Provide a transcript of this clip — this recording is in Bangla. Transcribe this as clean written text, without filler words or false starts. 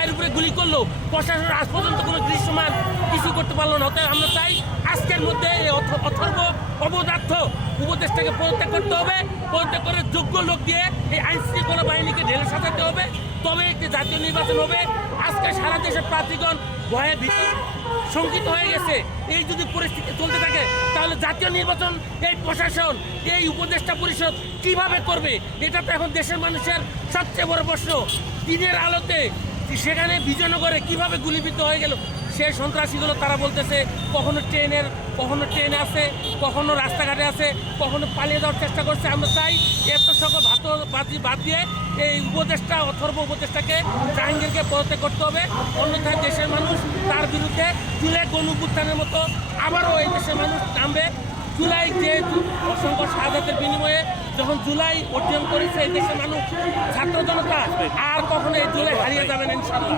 জুলাইয়ের উপরে গুলি করলো, প্রশাসন আজ পর্যন্ত কোনো দৃশ্যমান কিছু করতে পারলো না। অতএব আমরা চাই আজকের মধ্যে এই অথর্ব অবদার্থ উপদেশটাকে পদত্যাগ করতে হবে। পদত্যাগ করে যোগ্য লোক দিয়ে এই আইন শৃঙ্খলা বাহিনীকে ঢেলে সাজাতে হবে, তবে একটি জাতীয় নির্বাচন হবে। আজকে সারা দেশের প্রার্থীগণ ভয়ে ভীত শঙ্কিত হয়ে গেছে। এই যদি পরিস্থিতি চলতে থাকে তাহলে জাতীয় নির্বাচন এই প্রশাসন, এই উপদেষ্টা পরিষদ কিভাবে করবে? এটা তো এখন দেশের মানুষের সবচেয়ে বড় প্রশ্ন। দিনের আলোতে সেখানে বিজয়নগরে কিভাবে গুলিবিদ্ধ হয়ে গেল সেই সন্ত্রাসীগুলো, তারা বলতেছে কখনো ট্রেনে আছে, কখনো রাস্তাঘাটে আছে, কখনো পালিয়ে যাওয়ার চেষ্টা করছে। আমরা চাই এত সকল বাদ দিয়ে এই উপদেষ্টা অথর্ব উপদেষ্টাকে জাহাঙ্গীরকে পদত্যাগ করতে হবে। অন্যথায় দেশের মানুষ তার বিরুদ্ধে জুলাই গণঅভ্যুত্থানের মতো আবারও এই দেশের মানুষ নামবে। জুলাই যে অসংখ্য শাহাদাতের বিনিময়ে যখন জুলাই অর্জন করেছে এই দেশের মানুষ, ছাত্র জনতা আর কখনো এই জুলাই হারিয়ে যাবেন ইনশাআল্লাহ।